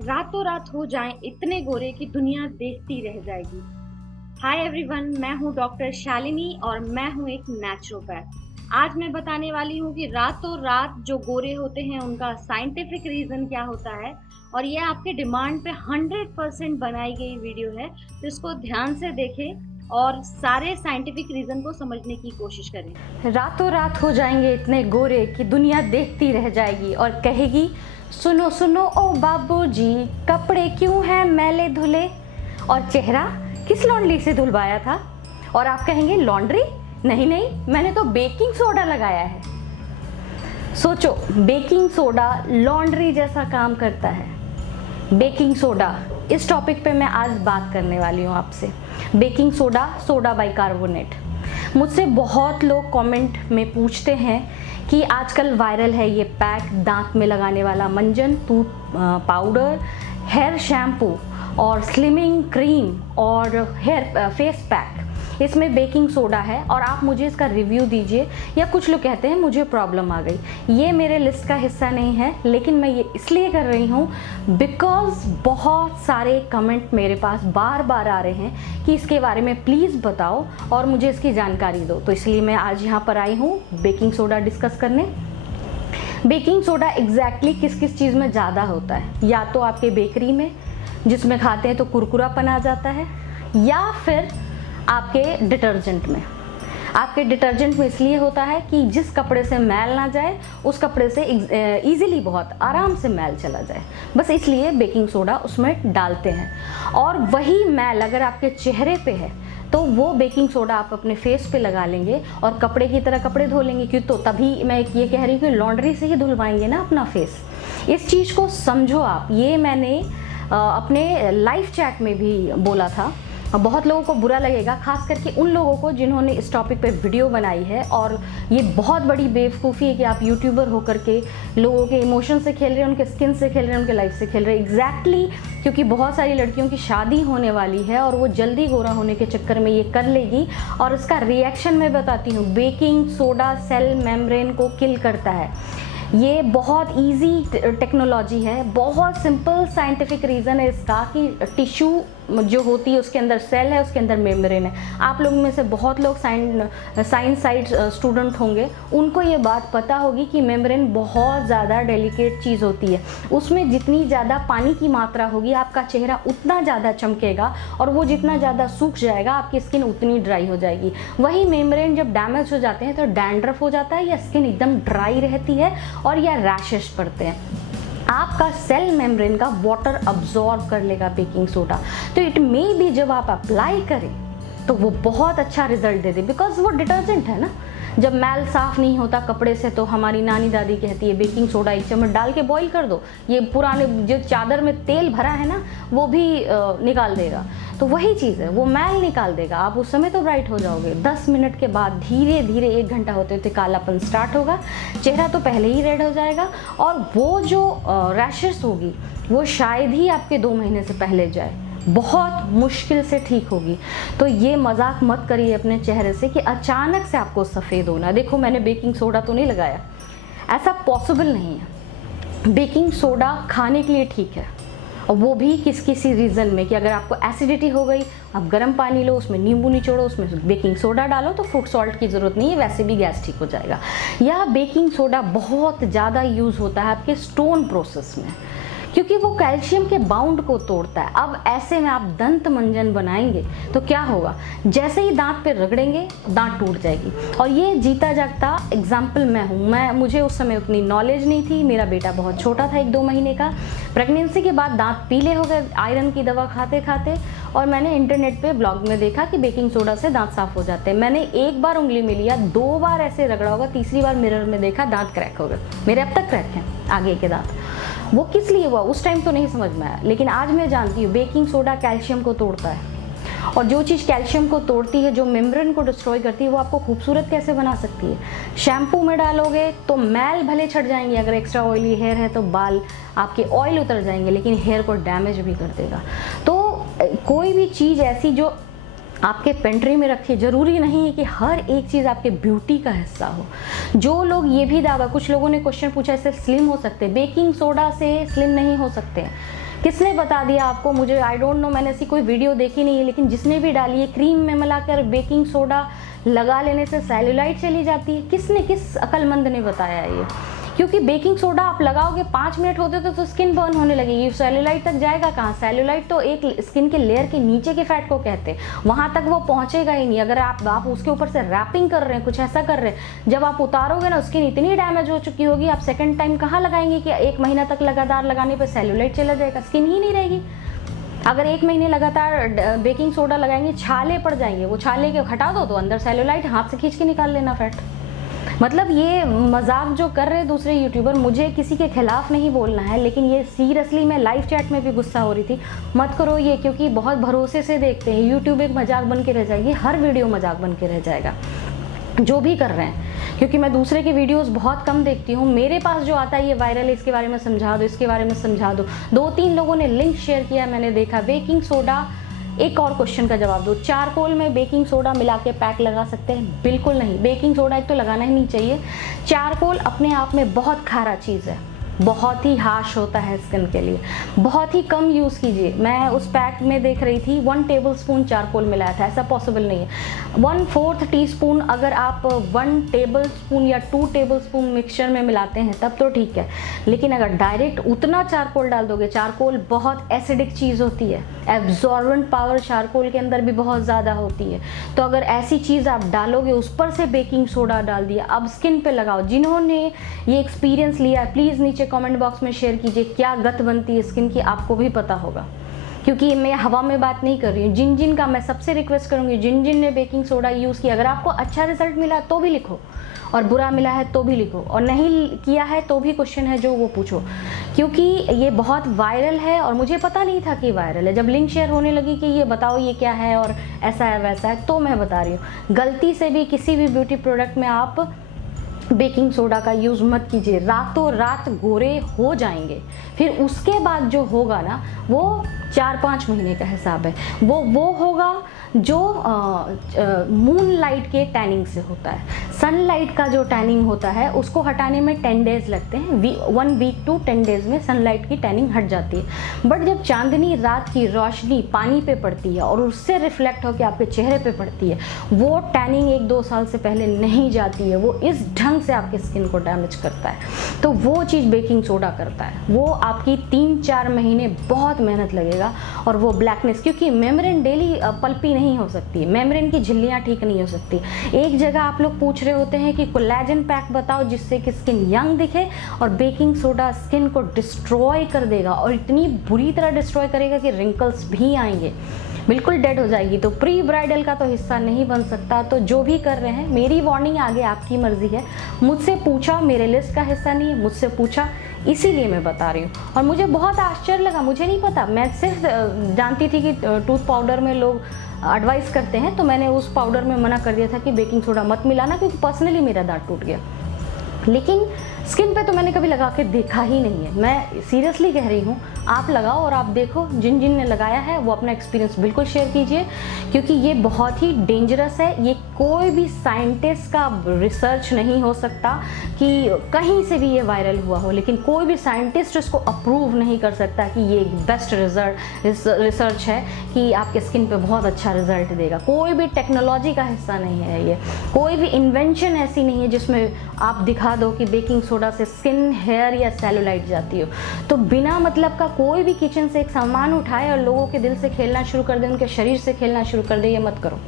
रातों रात हो जाएं इतने गोरे कि दुनिया देखती रह जाएगी। हाय एवरीवन, मैं हूं डॉक्टर शालिनी और मैं हूं एक नेचुरोपैथ। आज मैं बताने वाली हूं कि रातों रात जो गोरे होते हैं उनका साइंटिफिक रीजन क्या होता है। और ये आपके डिमांड पे 100% बनाई गई वीडियो है, तो इसको ध्यान से देखें और सारे साइंटिफिक रीजन को समझने की कोशिश करें। रातों रात हो जाएंगे इतने गोरे कि दुनिया देखती रह जाएगी और कहेगी, सुनो सुनो ओ बाबूजी, कपड़े क्यों हैं मैले धुले। और चेहरा किस लॉन्ड्री से धुलवाया था? और आप कहेंगे लॉन्ड्री? नहीं नहीं, मैंने तो बेकिंग सोडा लगाया है। सोचो, बेकिंग सोडा लॉन्ड्री जैसा काम करता है। बेकिंग सोडा, इस टॉपिक पे मैं आज बात करने वाली हूँ आपसे। Baking soda, soda bicarbonate. मुझसे बहुत लोग कमेंट में पूछते हैं कि आजकल वायरल है ये पैक, दांत में लगाने वाला मंजन, टूथ पाउडर, हेयर शैम्पू और स्लिमिंग क्रीम और हेयर फेस पैक, इसमें बेकिंग सोडा है और आप मुझे इसका रिव्यू दीजिए। या कुछ लोग कहते हैं मुझे प्रॉब्लम आ गई। ये मेरे लिस्ट का हिस्सा नहीं है, लेकिन मैं ये इसलिए कर रही हूँ बिकॉज बहुत सारे कमेंट मेरे पास बार बार आ रहे हैं कि इसके बारे में प्लीज़ बताओ और मुझे इसकी जानकारी दो। तो इसलिए मैं आज यहाँ पर आई हूँ बेकिंग सोडा डिस्कस करने। बेकिंग सोडा एग्जैक्टली किस किस चीज़ में ज़्यादा होता है? या तो आपके बेकरी में, जिसमें खाते हैं तो कुरकुरापन आ जाता है, या फिर आपके डिटर्जेंट में। आपके डिटर्जेंट में इसलिए होता है कि जिस कपड़े से मैल ना जाए उस कपड़े से इजीली, बहुत आराम से मैल चला जाए, बस इसलिए बेकिंग सोडा उसमें डालते हैं। और वही मैल अगर आपके चेहरे पे है तो वो बेकिंग सोडा आप अपने फेस पे लगा लेंगे और कपड़े की तरह कपड़े धो लेंगे। क्यों? तो तभी मैं ये कह रही हूँ कि लॉन्ड्री से ही धुलवाएंगे ना अपना फेस। इस चीज़ को समझो आप। ये मैंने अपने लाइव चैट में भी बोला था। बहुत लोगों को बुरा लगेगा, खास करके उन लोगों को जिन्होंने इस टॉपिक पे वीडियो बनाई है। और ये बहुत बड़ी बेवकूफ़ी है कि आप यूट्यूबर होकर के लोगों के इमोशन से खेल रहे हैं, उनके स्किन से खेल रहे हैं, उनके लाइफ से खेल रहे हैं। एग्जैक्टली, क्योंकि बहुत सारी लड़कियों की शादी होने वाली है और वो जल्दी गोरा होने के चक्कर में ये कर लेगी। और इसका रिएक्शन मैं बताती हूँ। बेकिंग सोडा सेल मेम्ब्रेन को किल करता है। ये बहुत इजी टेक्नोलॉजी है, बहुत सिंपल साइंटिफिक रीज़न है इसका कि टिश्यू जो होती है उसके अंदर सेल है, उसके अंदर मेम्ब्रेन है। आप लोगों में से बहुत लोग साइंस साइड स्टूडेंट होंगे, उनको ये बात पता होगी कि मेम्ब्रेन बहुत ज़्यादा डेलिकेट चीज़ होती है। उसमें जितनी ज़्यादा पानी की मात्रा होगी आपका चेहरा उतना ज़्यादा चमकेगा, और वो जितना ज़्यादा सूख जाएगा आपकी स्किन उतनी ड्राई हो जाएगी। वही मेम्ब्रेन जब डैमेज हो जाते हैं तो डैंड्रफ हो जाता है, या स्किन एकदम ड्राई रहती है और या रैशेस पड़ते हैं। आपका सेल मेम्ब्रेन का वाटर अब्जॉर्ब कर लेगा बेकिंग सोडा। तो इट मे बी जब आप अप्लाई करें तो वो बहुत अच्छा रिजल्ट दे दे, बिकॉज वो डिटर्जेंट है ना। जब मैल साफ नहीं होता कपड़े से तो हमारी नानी दादी कहती है बेकिंग सोडा 1 चम्मच डाल के बॉईल कर दो, ये पुराने जो चादर में तेल भरा है ना वो भी निकाल देगा। तो वही चीज़ है, वो मैल निकाल देगा। आप उस समय तो ब्राइट हो जाओगे, 10 मिनट के बाद धीरे धीरे 1 घंटा होते होते कालापन स्टार्ट होगा, चेहरा तो पहले ही रेड हो जाएगा, और वो जो रैशेस होगी वो शायद ही आपके 2 महीने से पहले जाए, बहुत मुश्किल से ठीक होगी। तो ये मजाक मत करिए अपने चेहरे से कि अचानक से आपको सफ़ेद होना। देखो, मैंने बेकिंग सोडा तो नहीं लगाया, ऐसा पॉसिबल नहीं है। बेकिंग सोडा खाने के लिए ठीक है, और वो भी किसी रीज़न में कि अगर आपको एसिडिटी हो गई, आप गर्म पानी लो, उसमें नींबू निचोड़ो, उसमें बेकिंग सोडा डालो, तो फ्रूट सॉल्ट की ज़रूरत नहीं है, वैसे भी गैस ठीक हो जाएगा। या बेकिंग सोडा बहुत ज़्यादा यूज़ होता है आपके स्टोन प्रोसेस में, क्योंकि वो कैल्शियम के बाउंड को तोड़ता है। अब ऐसे में आप दंत मंजन बनाएंगे तो क्या होगा, जैसे ही दांत पे रगड़ेंगे दांत टूट जाएगी। और ये जीता जागता एग्जाम्पल मैं हूँ। मुझे उस समय उतनी नॉलेज नहीं थी, मेरा बेटा बहुत छोटा था, 1-2 महीने का। प्रेगनेंसी के बाद दांत पीले हो गए आयरन की दवा खाते खाते, और मैंने इंटरनेट पे ब्लॉग में देखा कि बेकिंग सोडा से दांत साफ हो जाते हैं। मैंने 1 बार उंगली में लिया, 2 बार ऐसे रगड़ा होगा, तीसरी बार मिरर में देखा, दांत क्रैक हो गए। मेरे अब तक क्रैक हैं आगे के दांत। वो किस लिए हुआ उस टाइम तो नहीं समझ में आया, लेकिन आज मैं जानती हूँ बेकिंग सोडा कैल्शियम को तोड़ता है। और जो चीज़ कैल्शियम को तोड़ती है, जो मेम्ब्रेन को डिस्ट्रॉय करती है, वो आपको खूबसूरत कैसे बना सकती है। शैम्पू में डालोगे तो मैल भले छट जाएंगे, अगर एक्स्ट्रा ऑयली हेयर है तो बाल आपके ऑयल उतर जाएंगे, लेकिन हेयर को डैमेज भी कर देगा। तो कोई भी चीज़ ऐसी जो आपके पेंट्री में रखिए, ज़रूरी नहीं है कि हर एक चीज़ आपके ब्यूटी का हिस्सा हो। जो लोग ये भी दावा, कुछ लोगों ने क्वेश्चन पूछा इससे स्लिम हो सकते, बेकिंग सोडा से स्लिम नहीं हो सकते, किसने बता दिया आपको? मुझे आई डोंट नो, मैंने ऐसी कोई वीडियो देखी नहीं है, लेकिन जिसने भी डाली है क्रीम में मिलाकर बेकिंग सोडा लगा लेने से सेल्यूलाइट चली जाती है। किस अक्लमंद ने बताया ये? क्योंकि बेकिंग सोडा आप लगाओगे 5 मिनट होते तो स्किन बर्न होने लगेगी, सेल्यूलाइट तक जाएगा कहाँ? सेल्यूलाइट तो एक स्किन के लेयर के नीचे के फैट को कहते हैं, वहाँ तक वो पहुँचेगा ही नहीं। अगर आप उसके ऊपर से रैपिंग कर रहे हैं, कुछ ऐसा कर रहे हैं, जब आप उतारोगे ना स्किन इतनी डैमेज हो चुकी होगी, आप सेकेंड टाइम कहाँ लगाएंगे कि 1 महीना तक लगातार लगाने पर सेल्यूलाइट चला जाएगा, स्किन ही नहीं रहेगी। अगर 1 महीने लगातार बेकिंग सोडा लगाएंगे, छाले पड़ जाएंगे, वो छाले के हटा दो तो अंदर सेल्यूलाइट, हाथ से खींच के निकाल लेना फैट। मतलब ये मजाक जो कर रहे हैं दूसरे यूट्यूबर, मुझे किसी के खिलाफ नहीं बोलना है, लेकिन ये सीरियसली मैं लाइव चैट में भी गुस्सा हो रही थी, मत करो ये, क्योंकि बहुत भरोसे से देखते हैं। यूट्यूब एक मजाक बन के रह जाएगी, हर वीडियो मजाक बन के रह जाएगा जो भी कर रहे हैं। क्योंकि मैं दूसरे की वीडियोस बहुत कम देखती हूँ, मेरे पास जो आता है ये वायरल है, इसके बारे में समझा दो, इसके बारे में समझा दो। 2-3 लोगों ने लिंक शेयर किया, मैंने देखा। बेकिंग सोडा, एक और क्वेश्चन का जवाब दो, चारकोल में बेकिंग सोडा मिला के पैक लगा सकते हैं? बिल्कुल नहीं। बेकिंग सोडा एक तो लगाना ही नहीं चाहिए। चारकोल अपने आप में बहुत खारा चीज़ है, बहुत ही हार्श होता है स्किन के लिए, बहुत ही कम यूज़ कीजिए। मैं उस पैक में देख रही थी 1 टेबलस्पून चारकोल मिलाया था, ऐसा पॉसिबल नहीं है। 1/4 टीस्पून अगर आप 1 टेबलस्पून या 2 टेबलस्पून मिक्सचर में मिलाते हैं तब तो ठीक है, लेकिन अगर डायरेक्ट उतना चारकोल डाल दोगे, चारकोल बहुत एसिडिक चीज़ होती है, एब्जॉर्बेंट पावर चारकोल के अंदर भी बहुत ज़्यादा होती है। तो अगर ऐसी चीज़ आप डालोगे, उस पर से बेकिंग सोडा डाल दिया, अब स्किन पे लगाओ। जिन्होंने ये एक्सपीरियंस लिया है प्लीज़ नीचे कमेंट बॉक्स में शेयर कीजिए, क्या गत बनती है स्किन की, आपको भी पता होगा। क्योंकि मैं हवा में बात नहीं कर रही हूँ। जिन का मैं सबसे रिक्वेस्ट करूँगी, जिन ने बेकिंग सोडा यूज़ किया, अगर आपको अच्छा रिजल्ट मिला तो भी लिखो, और बुरा मिला है तो भी लिखो, और नहीं किया है तो भी क्वेश्चन है जो वो पूछो, क्योंकि ये बहुत वायरल है और मुझे पता नहीं था कि वायरल है। जब लिंक शेयर होने लगी कि ये बताओ ये क्या है और ऐसा है वैसा है, तो मैं बता रही हूँ। गलती से भी किसी भी ब्यूटी प्रोडक्ट में आप बेकिंग सोडा का यूज़ मत कीजिए, रातों रात गोरे हो जाएंगे। फिर उसके बाद जो होगा ना, वो 4-5 महीने का हिसाब है। वो होगा जो मून लाइट के टैनिंग से होता है। सनलाइट का जो टैनिंग होता है उसको हटाने में 10 डेज लगते हैं, 1 वीक टू 10 डेज में सनलाइट की टैनिंग हट जाती है। बट जब चांदनी रात की रोशनी पानी पे पड़ती है और उससे रिफ्लेक्ट होकर आपके चेहरे पे पड़ती है, वो टैनिंग 1-2 साल से पहले नहीं जाती है, वो इस ढंग से आपके स्किन को डैमेज करता है। तो वो चीज़ बेकिंग सोडा करता है, वो आपकी 3-4 महीने बहुत मेहनत लगेगा, और वो ब्लैकनेस, क्योंकि मेम्ब्रेन डेली पल्पी नहीं हो सकती, मेम्ब्रेन की झिल्लियाँ ठीक नहीं हो सकती। एक जगह आप लोग पूछ रहे होते हैं कि कोलेजन पैक बताओ जिससे कि स्किन यंग दिखे, और बेकिंग सोडा स्किन को डिस्ट्रॉय कर देगा, और इतनी बुरी तरह डिस्ट्रॉय करेगा कि रिंकल्स भी आएंगे, बिल्कुल डेड हो जाएगी। तो प्री ब्राइडल का तो हिस्सा नहीं बन सकता। तो जो भी कर रहे हैं, मेरी वार्निंग आगे आपकी मर्जी है। मुझसे पूछा, मेरे लिस्ट का हिस्सा नहीं है, मुझसे पूछा इसीलिए मैं बता रही हूँ। और मुझे बहुत आश्चर्य लगा, मुझे नहीं पता, मैं सिर्फ जानती थी कि टूथ पाउडर में लोग एडवाइस करते हैं, तो मैंने उस पाउडर में मना कर दिया था कि बेकिंग सोडा मत मिलाना, क्योंकि पर्सनली मेरा दांत टूट गया। लेकिन स्किन पे तो मैंने कभी लगा के देखा ही नहीं है। मैं सीरियसली कह रही हूँ, आप लगाओ और आप देखो। जिन ने लगाया है वो अपना एक्सपीरियंस बिल्कुल शेयर कीजिए, क्योंकि ये बहुत ही डेंजरस है। ये कोई भी साइंटिस्ट का रिसर्च नहीं हो सकता कि कहीं से भी ये वायरल हुआ हो, लेकिन कोई भी साइंटिस्ट इसको अप्रूव नहीं कर सकता कि ये एक बेस्ट रिसर्च है कि आपके स्किन पे बहुत अच्छा रिजल्ट देगा। कोई भी टेक्नोलॉजी का हिस्सा नहीं है ये, कोई भी इन्वेंशन ऐसी नहीं है जिसमें आप दिखा दो कि बेकिंग सोडा से स्किन, हेयर या सेलुलाइट जाती हो। तो बिना मतलब का कोई भी किचन से एक सामान उठाए और लोगों के दिल से खेलना शुरू कर दे, उनके शरीर से खेलना शुरू कर दे, ये मत करो।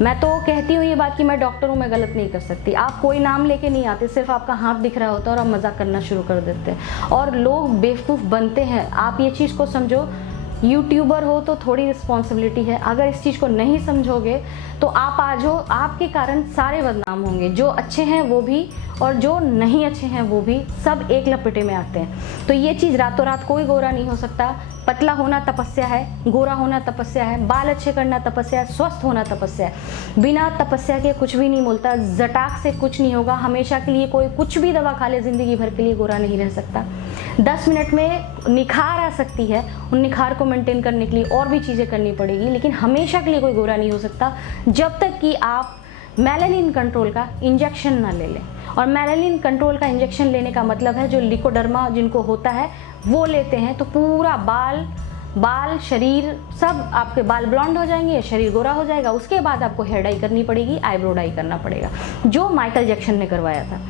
मैं तो कहती हूँ ये बात कि मैं डॉक्टर हूँ, मैं गलत नहीं कर सकती। आप कोई नाम लेके नहीं आते, सिर्फ आपका हाथ दिख रहा होता है और आप मजाक करना शुरू कर देते हैं और लोग बेवकूफ़ बनते हैं। आप ये चीज़ को समझो, यूट्यूबर हो तो थोड़ी रिस्पॉन्सिबिलिटी है। अगर इस चीज़ को नहीं समझोगे तो आप आज हो, आपके कारण सारे बदनाम होंगे, जो अच्छे हैं वो भी और जो नहीं अच्छे हैं वो भी, सब एक लपेटे में आते हैं। तो ये चीज़ रातों रात कोई गोरा नहीं हो सकता। पतला होना तपस्या है, गोरा होना तपस्या है, बाल अच्छे करना तपस्या है, स्वस्थ होना तपस्या है। बिना तपस्या के कुछ भी नहीं बोलता, जटाक से कुछ नहीं होगा। हमेशा के लिए कोई कुछ भी दवा खा ले, ज़िंदगी भर के लिए गोरा नहीं रह सकता। 10 मिनट में निखार आ सकती है, उन निखार को मेंटेन करने के लिए और भी चीज़ें करनी पड़ेगी, लेकिन हमेशा के लिए कोई गोरा नहीं हो सकता जब तक कि आप मेलानिन कंट्रोल का इंजेक्शन ना ले लें। और मेलानिन कंट्रोल का इंजेक्शन लेने का मतलब है जो लिकोडर्मा जिनको होता है वो लेते हैं तो पूरा बाल शरीर सब आपके बाल ब्लॉन्ड हो जाएंगे, शरीर गोरा हो जाएगा। उसके बाद आपको हेयर डाई करनी पड़ेगी, आईब्रो डाई करना पड़ेगा, जो माइकल जैक्सन ने करवाया था।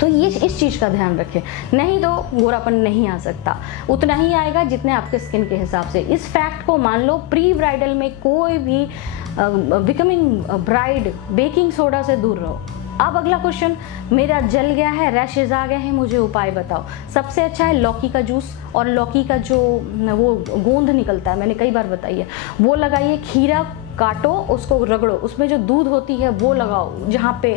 तो ये इस चीज़ का ध्यान रखें, नहीं तो गोरापन नहीं आ सकता, उतना ही आएगा जितने आपके स्किन के हिसाब से। इस फैक्ट को मान लो, प्री ब्राइडल में कोई भी बिकमिंग ब्राइड बेकिंग सोडा से दूर रहो। अब अगला क्वेश्चन, मेरा जल गया है, रैशेज आ गए हैं, मुझे उपाय बताओ। सबसे अच्छा है लौकी का जूस, और लौकी का जो वो गोंद निकलता है, मैंने कई बार बताई है, वो लगाइए। खीरा काटो, उसको रगड़ो, उसमें जो दूध होती है वो लगाओ, जहाँ पे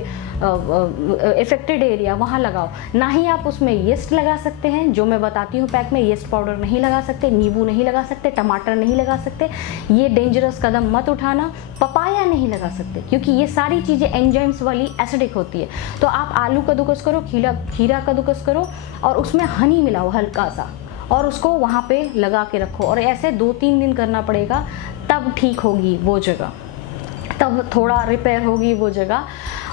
इफेक्टेड एरिया वहाँ लगाओ। ना ही आप उसमें येस्ट लगा सकते हैं, जो मैं बताती हूँ पैक में, येस्ट पाउडर नहीं लगा सकते, नींबू नहीं लगा सकते, टमाटर नहीं लगा सकते, ये डेंजरस कदम मत उठाना। पपाया नहीं लगा सकते क्योंकि ये सारी चीज़ें एंजाइम्स वाली एसिडिक होती है। तो आप आलू कद्दूकस करो, खीरा कद्दूकस करो और उसमें हनी मिलाओ हल्का सा, और उसको वहाँ पे लगा के रखो, और ऐसे 2-3 दिन करना पड़ेगा, तब ठीक होगी वो जगह, तब थोड़ा रिपेयर होगी वो जगह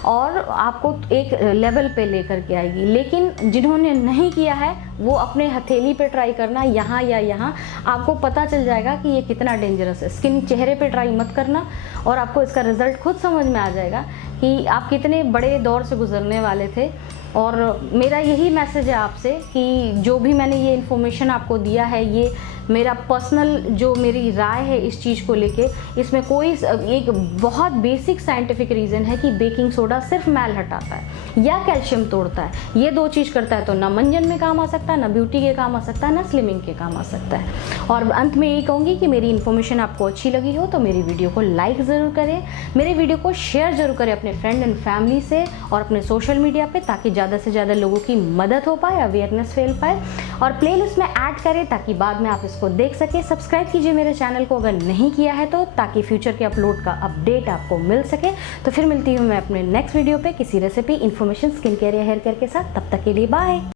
और आपको एक लेवल पे लेकर के आएगी। लेकिन जिन्होंने नहीं किया है वो अपने हथेली पे ट्राई करना, यहाँ या यहाँ, आपको पता चल जाएगा कि ये कितना डेंजरस है। स्किन चेहरे पे ट्राई मत करना, और आपको इसका रिजल्ट खुद समझ में आ जाएगा कि आप कितने बड़े दौर से गुजरने वाले थे। और मेरा यही मैसेज है आपसे कि जो भी मैंने ये इन्फॉर्मेशन आपको दिया है, ये मेरा पर्सनल जो मेरी राय है इस चीज़ को लेके, इसमें कोई एक बहुत बेसिक साइंटिफिक रीज़न है कि बेकिंग सोडा सिर्फ मैल हटाता है या कैल्शियम तोड़ता है। ये 2 चीज़ करता है तो ना मंजन में काम आ सकता है, ना ब्यूटी के काम आ सकता है, ना स्लिमिंग के काम आ सकता है। और अंत में यही कहूँगी कि मेरी इन्फॉर्मेशन आपको अच्छी लगी हो तो मेरी वीडियो को लाइक ज़रूर करें, मेरे वीडियो को शेयर ज़रूर करें अपने फ्रेंड एंड फैमिली से और अपने सोशल मीडिया पे, ताकि ज़्यादा से ज़्यादा लोगों की मदद हो पाए, अवेयरनेस फैल पाए। और प्लेलिस्ट में ऐड करें ताकि बाद में आप इसको देख सके। सब्सक्राइब कीजिए मेरे चैनल को अगर नहीं किया है तो, ताकि फ्यूचर के अपलोड का अपडेट आपको मिल सके। तो फिर मिलती हूँ मैं अपने नेक्स्ट वीडियो पे किसी रेसिपी, इन्फॉर्मेशन, स्किन केयर या हेयर केयर के साथ। तब तक के लिए बाय।